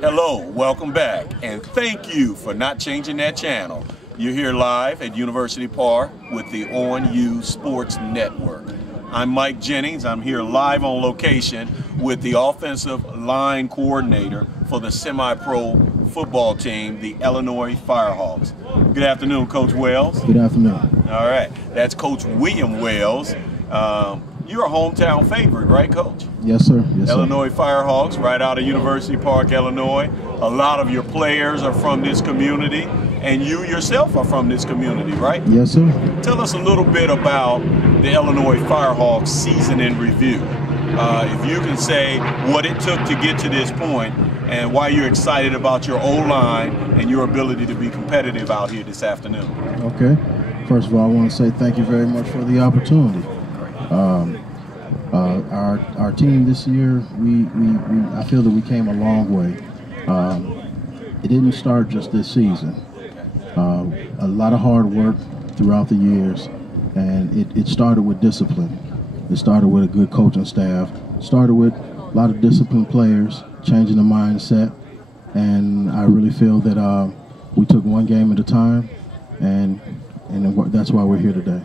Hello, welcome back, and thank you for not changing that channel. You're here live at University Park with the On You Sports Network. I'm Mike Jennings. I'm here live on location with the offensive line coordinator for the semi-pro football team, the Illinois Firehawks. Good afternoon, Coach Wells. Good afternoon. All right, that's Coach William Wells. You're a hometown favorite, right, Coach? Yes, sir. Yes, sir. Illinois Firehawks, right out of University Park, Illinois. A lot of your players are from this community, and you yourself are from this community, right? Yes, sir. Tell us a little bit about the Illinois Firehawks season in review. If you can say what it took to get to this point and why you're excited about your O-line and your ability to be competitive out here this afternoon. Okay. First of all, I want to say thank you very much for the opportunity. Our team this year, I feel that we came a long way. It didn't start just this season. A lot of hard work throughout the years, and it started with discipline. It started with a good coaching staff. It started with a lot of disciplined players, changing the mindset, and I really feel that we took one game at a time, and that's why we're here today.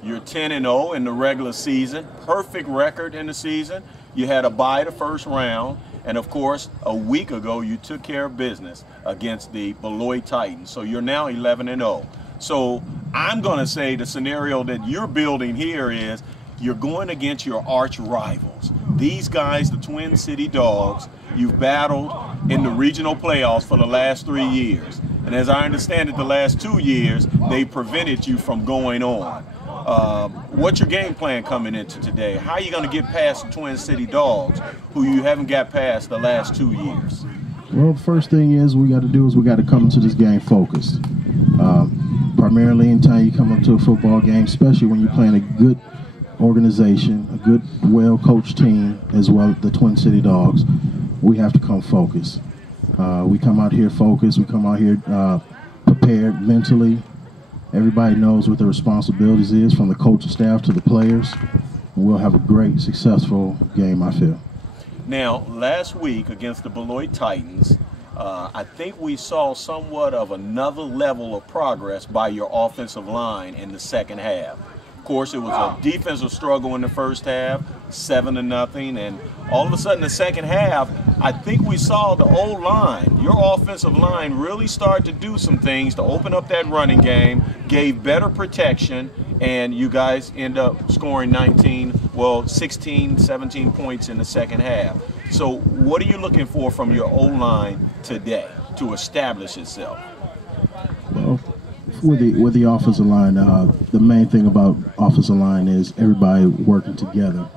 You're 10-0 in the regular season, perfect record in the season. You had a bye the first round, and of course, a week ago you took care of business against the Beloit Titans. So you're now 11-0. So I'm going to say the scenario that you're building here is you're going against your arch rivals. These guys, the Twin City Dogs, you've battled in the regional playoffs for the last 3 years. And as I understand it, the last 2 years, they prevented you from going on. What's your game plan coming into today? How are you going to get past the Twin City Dogs, who you haven't got past the last 2 years? Well, the first thing we got to come into this game focused. Primarily, anytime you come up to a football game, especially when you're playing a good organization, a good, well-coached team, as well as the Twin City Dogs, we have to come focused. We come out here focused. We come out here prepared mentally. Everybody knows what their responsibilities is, from the coaching staff to the players. And we'll have a great, successful game, I feel. Now, last week against the Beloit Titans, I think we saw somewhat of another level of progress by your offensive line in the second half. Of course, it was a defensive struggle in the first half, 7-0, and all of a sudden the second half, I think we saw the old line, your offensive line, really start to do some things to open up that running game, gave better protection, and you guys end up scoring 16, 17 points in the second half. So what are you looking for from your O-line today to establish itself? Well, with the offensive line, the main thing about offensive line is everybody working together.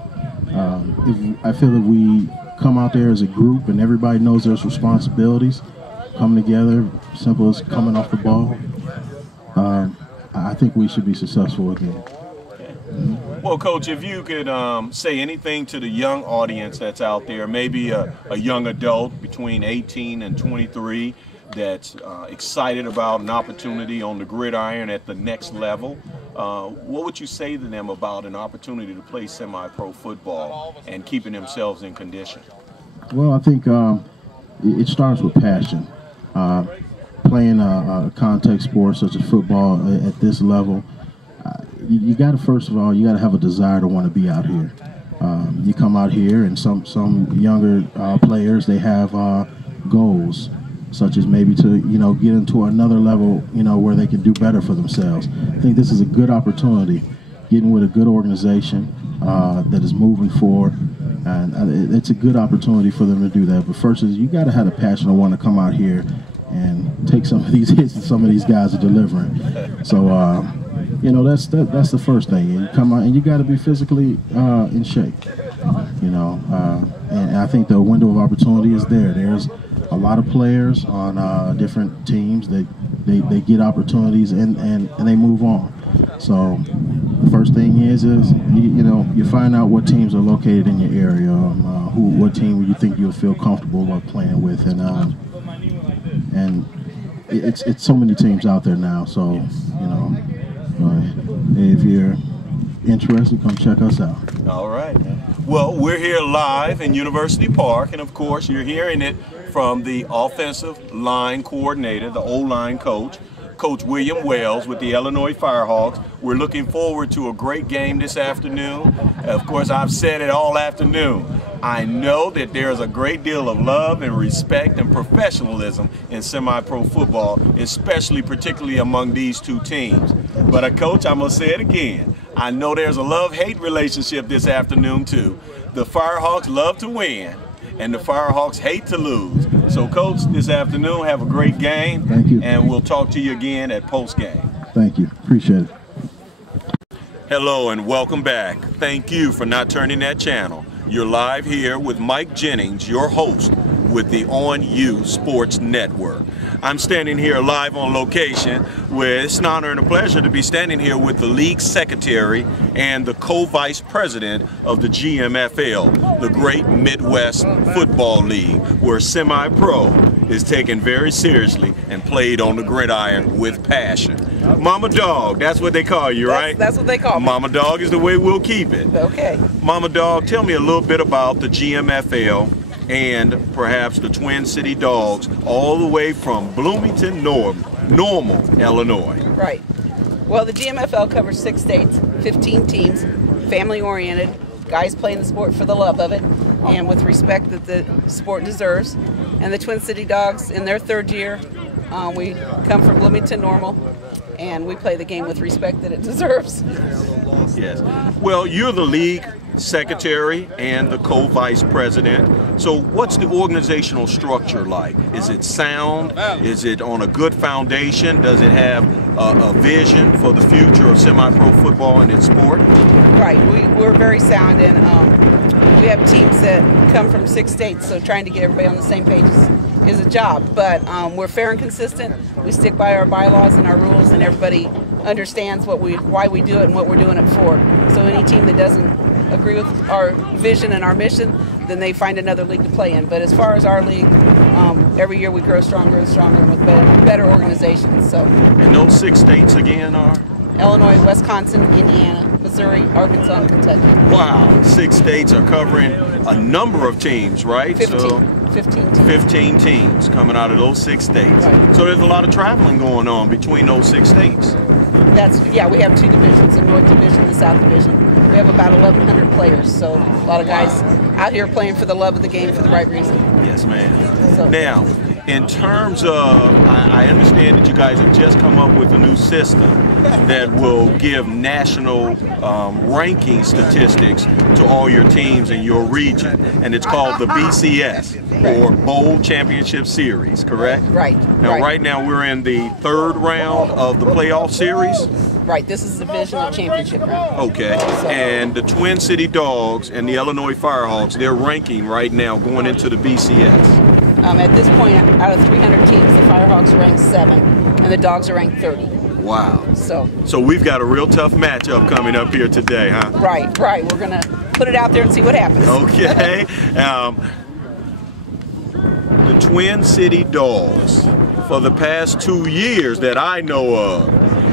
I feel that we come out there as a group and everybody knows their responsibilities, come together, simple as coming off the ball. I think we should be successful again. Well, Coach, if you could say anything to the young audience that's out there, maybe a young adult between 18 and 23 that's excited about an opportunity on the gridiron at the next level, what would you say to them about an opportunity to play semi-pro football and keeping themselves in condition? Well, I think it starts with passion. Playing a contact sport such as football at this level, you got to, first of all, you got to have a desire to want to be out here. You come out here, and some younger players, they have goals, such as maybe to get into another level, where they can do better for themselves. I think this is a good opportunity, getting with a good organization that is moving forward, and it's a good opportunity for them to do that. But first is you got to have a passion to want to come out here and take some of these hits that some of these guys are delivering. So that's the first thing. You come out and you got to be physically in shape. And I think the window of opportunity is there. There's a lot of players on different teams that they get opportunities and they move on. So the first thing is you find out what teams are located in your area, what team you think you'll feel comfortable about playing with, and it's so many teams out there now. So if you're interested, come check us out. All right. Well, we're here live in University Park, and of course, you're hearing it from the offensive line coordinator, the O-line coach, Coach William Wells with the Illinois Firehawks. We're looking forward to a great game this afternoon. Of course, I've said it all afternoon. I know that there's a great deal of love and respect and professionalism in semi-pro football, especially particularly among these two teams. But Coach, I'm going to say it again. I know there's a love-hate relationship this afternoon too. The Firehawks love to win, and the Firehawks hate to lose. So, Coach, this afternoon, have a great game. Thank you. And we'll talk to you again at post-game. Thank you. Appreciate it. Hello and welcome back. Thank you for not turning that channel. You're live here with Mike Jennings, your host with the On You Sports Network. I'm standing here live on location where it's an honor and a pleasure to be standing here with the league secretary and the co-vice president of the GMFL, the Great Midwest Football League, where semi-pro is taken very seriously and played on the gridiron with passion. Mama Dog, that's what they call you, right? That's what they call me. Mama Dog is the way we'll keep it. Okay. Mama Dog, tell me a little bit about the GMFL and perhaps the Twin City Dogs, all the way from Bloomington, Normal, Illinois. Right. Well, the GMFL covers 6 states, 15 teams, family-oriented, guys playing the sport for the love of it, and with respect that the sport deserves. And the Twin City Dogs, in their 3rd year, we come from Bloomington, Normal, and we play the game with respect that it deserves. Yes. Well, you're the league secretary and the co-vice president. So what's the organizational structure like? Is it sound? Is it on a good foundation? Does it have a vision for the future of semi-pro football and its sport? Right. We're very sound, and we have teams that come from 6 states, so trying to get everybody on the same page is a job. But we're fair and consistent. We stick by our bylaws and our rules, and everybody understands why we do it and what we're doing it for. So any team that doesn't agree with our vision and our mission, then they find another league to play in. But as far as our league, every year we grow stronger and stronger with better organizations. So. And those 6 states again are? Illinois, Wisconsin, Indiana, Missouri, Arkansas, and Kentucky. Wow, 6 states are covering a number of teams, right? 15 teams. 15 teams coming out of those 6 states. Right. So there's a lot of traveling going on between those 6 states. We have 2 divisions, the North Division and the South Division. We have about 1,100 players, so a lot of guys out here playing for the love of the game for the right reason. Yes, ma'am. So. Now, in terms of, I understand that you guys have just come up with a new system that will give national ranking statistics to all your teams in your region, and it's called the BCS, or Bowl Championship Series, correct? Right. Now, right now we're in the 3rd round of the playoff series. Right, this is the divisional championship round. Okay, and the Twin City Dogs and the Illinois Firehawks, they're ranking right now going into the BCS. At this point, out of 300 teams, the Firehawks are ranked 7, and the Dogs are ranked 30. Wow. So we've got a real tough matchup coming up here today, huh? Right. We're going to put it out there and see what happens. Okay. The Twin City Dogs, for the past 2 years that I know of,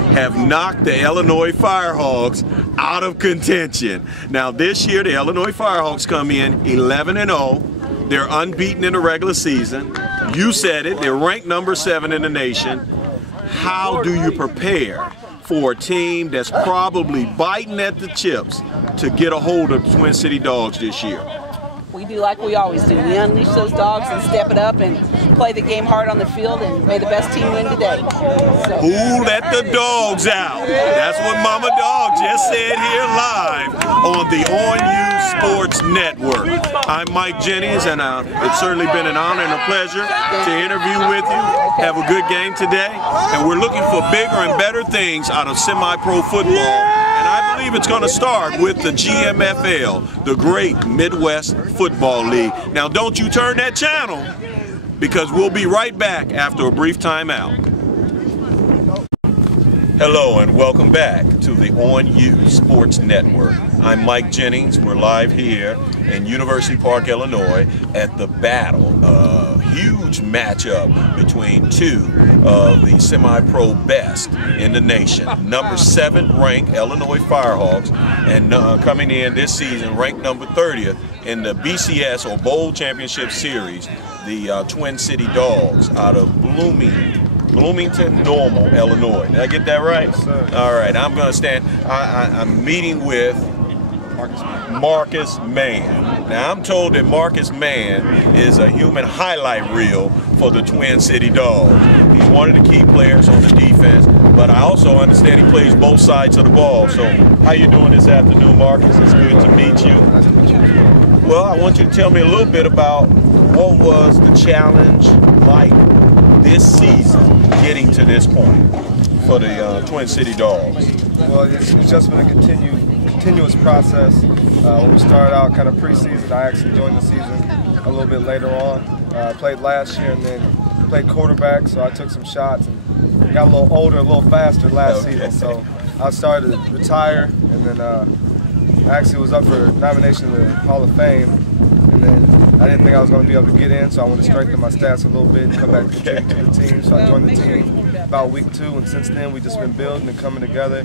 have knocked the Illinois Firehawks out of contention. Now this year, the Illinois Firehawks come in 11-0. They're unbeaten in the regular season. You said it, they're ranked number 7 in the nation. How do you prepare for a team that's probably biting at the chips to get a hold of the Twin City Dogs this year? We do like we always do. We unleash those dogs and step it up and play the game hard on the field, and may the best team win today. So. Who let the dogs out? That's what Mama Dog just said here live on the On You Sports Network. I'm Mike Jennings, and it's certainly been an honor and a pleasure to interview with you. Have a good game today, and we're looking for bigger and better things out of semi-pro football. And I believe it's going to start with the GMFL, the Great Midwest Football League. Now, don't you turn that channel, because we'll be right back after a brief timeout. Hello and welcome back to the On You Sports Network. I'm Mike Jennings. We're live here in University Park, Illinois at the battle, a huge matchup between two of the semi-pro best in the nation. Number 7 ranked Illinois Firehawks and coming in this season ranked number 30th in the BCS or Bowl Championship Series, the Twin City Dogs out of Bloomington Normal, Illinois. Did I get that right? Yes, sir. All right, I'm going to stand. I'm meeting with Marcus Mann. Now, I'm told that Marcus Mann is a human highlight reel for the Twin City Dogs. He's one of the key players on the defense, but I also understand he plays both sides of the ball. So, how you doing this afternoon, Marcus? It's good to meet you. Well, I want you to tell me a little bit about what was the challenge like this season getting to this point for the Twin City Dogs. Well, it's just been a continuous process. When we started out kind of preseason, I actually joined the season a little bit later on. I played last year and then played quarterback, so I took some shots and got a little older, a little faster last season. So I started to retire, and then I actually was up for nomination to the Hall of Fame, and then I didn't think I was going to be able to get in, so I wanted to strengthen my stats a little bit and come back and contribute to the team. So I joined the team about week 2, and since then we've just been building and coming together,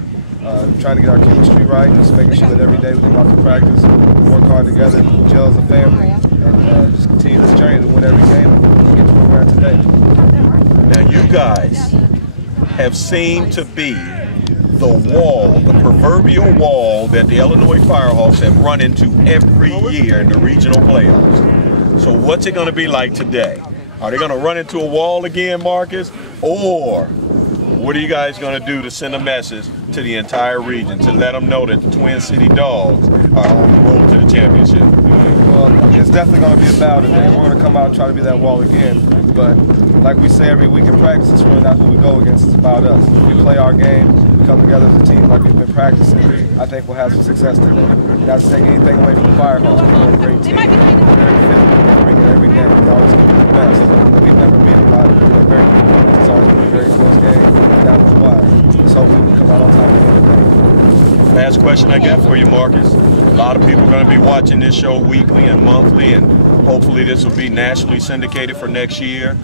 trying to get our chemistry right, just making sure that every day we come out to practice, work hard together, gel as a family, and just continue this journey to win every game and get to where we're at today. Now, you guys have seemed to be the wall, the proverbial wall that the Illinois Firehawks have run into every year in the regional playoffs. So what's it going to be like today? Are they going to run into a wall again, Marcus? Or what are you guys going to do to send a message to the entire region to let them know that the Twin City Dogs are on the road to the championship? Well, it's definitely going to be about it, man. We're going to come out and try to be that wall again. But like we say every week in practice, it's really not who we go against, it's about us. If we play our game, we come together as a team like we've been practicing, I think we'll have some success today. Not to take anything away from the Firehawks, we're a great team. We're very physical, we bring it every game, we always give it the best. We've never beat anybody, we're very good. It's always been a very close game, down to the wire. So hopefully we come out on top of everything. Last question I got for you, Marcus. A lot of people are going to be watching this show weekly and monthly, and hopefully this will be nationally syndicated for next year.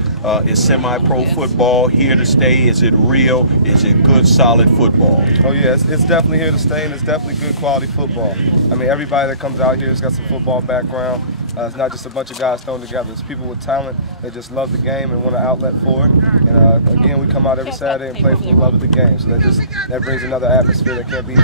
Is semi-pro football here to stay? Is it real? Is it good, solid football? Oh yeah, it's definitely here to stay, and it's definitely good quality football. I mean, everybody that comes out here has got some football background. It's not just a bunch of guys thrown together. It's people with talent that just love the game and want an outlet for it. And again, we come out every Saturday and play for the love of the game. So that brings another atmosphere that can't be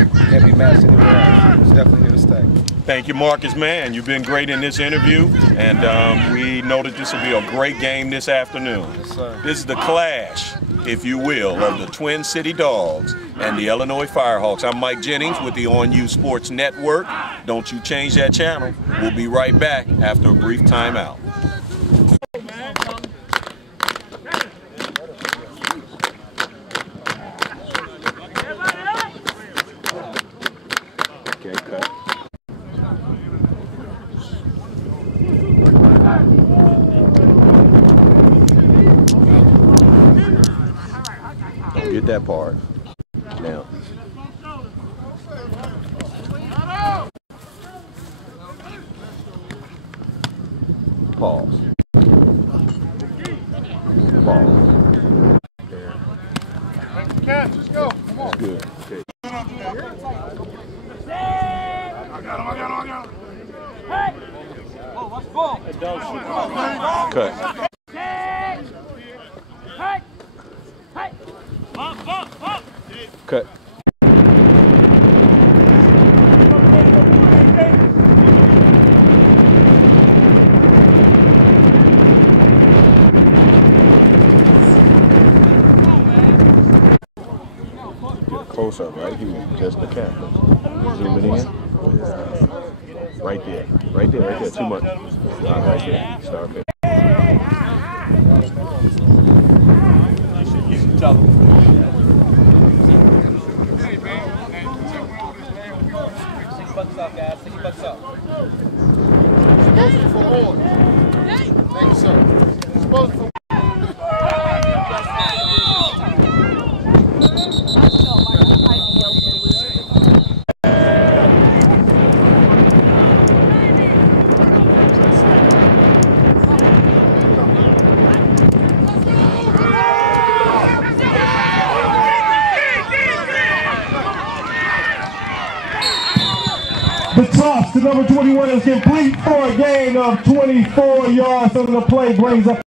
matched anywhere else. It's definitely here to stay. Thank you, Marcus Mann. You've been great in this interview, and we know that this will be a great game this afternoon. Yes, sir. This is the clash, if you will, of the Twin City Dogs and the Illinois Firehawks. I'm Mike Jennings with the On You Sports Network. Don't you change that channel. We'll be right back after a brief timeout. Okay, cut. Don't get that part. Now. Pause. Pause. Catch, let's go. Come on. That's good. Okay. I got him. Hey! Whoa, what's ball? Cut. Hey! Hey! Up! Cut. Close up right here, just the cap. Zoom it in. Right there. Too much. Stop right there. Stop there. You can tell them. $6 up, guys. $6 up. Supposed for more. Thank you, sir. Supposed for to number 21 is complete for a gain of 24 yards on the play, brings up